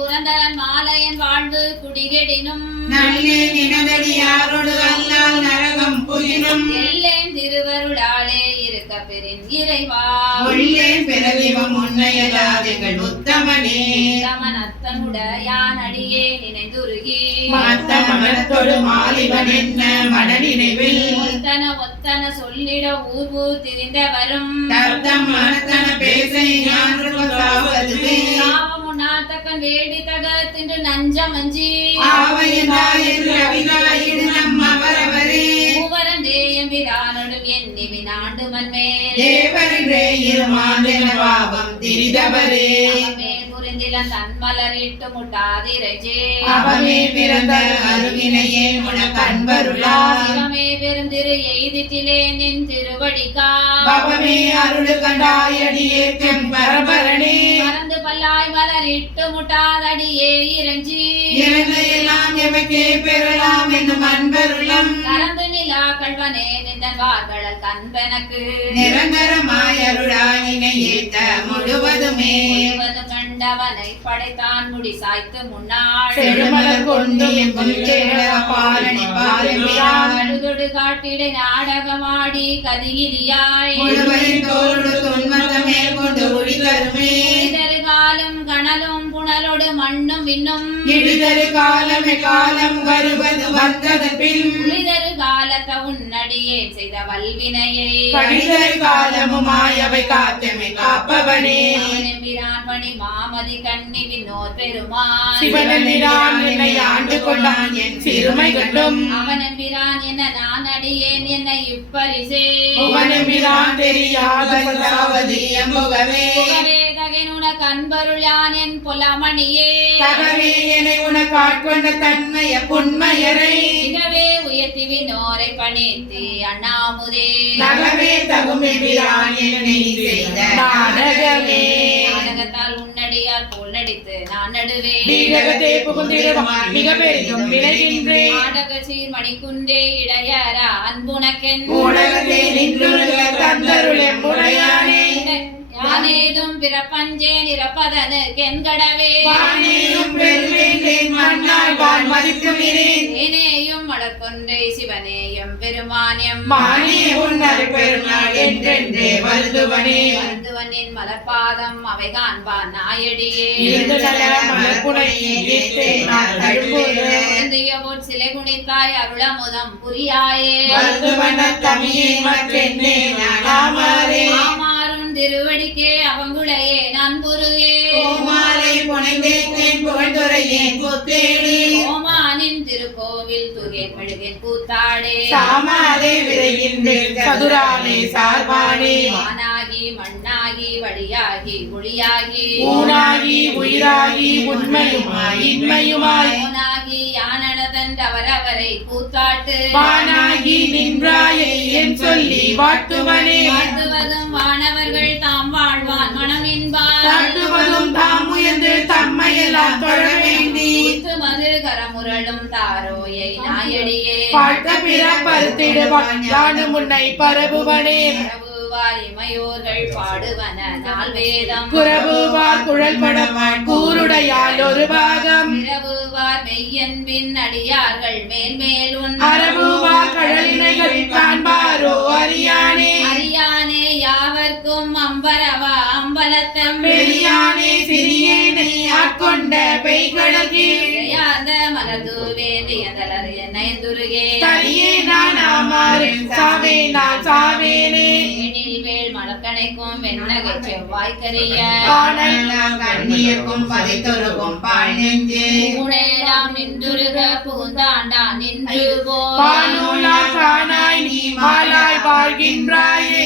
புரந்தரன் மாலையன் வாழ்வு குடிகெடினும். நரகம் புகினும் எல்லேன் திருவருளாலே இருக்க பெறின் இறைவா. உள்ளே பிறவிவம் உன்னையலாதுகள் உத்தமனே. தமனத்தனுட யான் அடியே நினைந்துருகி. மத்த மனத்தொடு மாலிவன் என்ன மனநினைவில். ஒத்தன ஒத்தன சொல்லிட ஊர் ஊர் திரிந்தவரும். தத்தம் மனத்தன பேசை ஞானதுவே சாவமுன்னாத்தக்கன் வேடி தக தின்று நம் அவரவரே மூவரன் தேயம்பிரானொடும் எண்ணி வினாண்டு திரிதவரே புரிந்திலன் தன்மலரிட்டு முட்டாதிரஜே அவமே பிறந்த அருவினையே உனக்கு அன்பருளாய் சிவமே பெருந்திரு எய்திட்டிலே நின் திருவடிக்கா பவமே அருள் கண்டாயடியே மறந்து மலரிட்டு முட்டாதடியே இறைஞ்சி. இறந்தையெல்லாம் எமக்கே பெறலாம் என்னும் அன்பருளம். கலந்து நிலா கல்வனே நின்றன் வார்களல் கண்பெனக்கு. நிரந்தரமாய் அருளாயினை ஏத்த முழுவதுமே. முழுவதும் கண்டவனை படைத்தான் முடி சாய்த்து முன்னாள். அழுதொடு காட்டிடை நாடகமாடி தோடு இதரு காலும் கணலும் புனலோடு மண்ணும் விண்ணும் இடிதரு காலமே காலம் வருவது வந்தது பின் உளிதரு காலத்த உன்னடியே செய்த வல்வினையை. கடிதரு காலமுமாயவை காத்தமை காப்பவனே. எம்பிரான் பணி மாமதி கண்ணி விண்ணோர் பெருமான். சிவனிடான் என்னை ஆண்டு கொண்டான் என் சிறுமை கண்டும். அவன் எம்பிரான் என்ன நான் அடியேன் என்னை இப்பரிசே. புவனமிரான் தெரியாவது எம்புகவே என் புலமணியே. தகவே என்னை உனக்கு ஆட்கொண்ட தன்மைய புன்மையரை. மிகவே உயர்த்தி விண்ணோரை பணித்து அண்ணாமுதே. நகவே தகுமிரான் என்னை செய்த நாடகமே. நாடகத்தால் உன்னடியால் போல் நடித்து நான் நடுவே நீடகத்தே புகுந்திடுவான் மிக பெரிதும் விளைகின்றேன் நாடக சீர் மணிக்குன்றே இடையரா அன்புனக்கென் ஊடகத்தே நின்றுருக தந்தருளே முறையானே. யானேதும் பிறப்பஞ்சே நிரப்பதனு கென்கடவே. வானேயும் பெருவேண்டேன் மண்ணால் வான் மதிக்குகிறேன் தேனேயும் மலர்கொன்றை சிவனேயும் பெருமானியம். மானே உன்னர் பெருநாள் என்றென்றே வருதுவனே மருந்துவனின் மலர்பாதம் அவை காண்பான் நாயடியே. சிலை குனித்தாய் அருளமுதம் புரியாயே. வருதுவன தமியே மற்றென்னே புத்தேடி ஓமானின் திருக்கோவில் துகேன் மெழுகின் கூத்தாடே சாமாலே விரைகின்றேன் சதுரானே சார்பானே வானாகி மண்ணாகி வழியாகி ஒளியாகி. ஊனாகி உயிராகி உண்மையுமாய் இன்மையுமாய். ஓனாகி யானனதன் அவரவரை கூத்தாட்டு வானாகி நின்றாயை என் சொல்லி வாட்டுவனே. வாழ்த்துவதும் வானவர்கள் தாம் வாழ்வான் தாழ்த்துவதும் தாம் உயர்ந்து தம்மையெல்லாம் தொழ வேண்டி மது கரமுரளும் தாரோயை நாயடியே. பார்த்த பிற பருத்திடுவான் யானும் உன்னை பரவுவனே. பரவுவார் இமையோர்கள் பாடுவன நாள் வேதம் குரவுவார் குழல் படவான் கூருடையால் ஒரு பாகம். இரவுவார் மெய்யன்பின் அடியார்கள் மேல் மேலுன் அரவுவார் கடலினைகள் காண்பாரோ அறியானே. அறியானே யாவர்க்கும் அம்பரவா அம்பலத்தம். பெரியானே சிறியேனை ஆட்கொண்ட பெய்கடலில் இழையாத மலர்தூவே வியதலர் என்னை துருகே தனியே நான் ஆமாறேன் சாவே நான் சாவேனே. வேல் மலர்கணைக்கும் வெண்ணகை செவ்வாய் கரிய. காணலாம் கண்ணியக்கும் பதைத்தொருகும் பால் நெஞ்சே. உடையலாம் நின்றுருக புகுந்தாண்டா நின்று போ பானூலார் காணாய் நீ மாலாய் வாழ்கின்றாயே.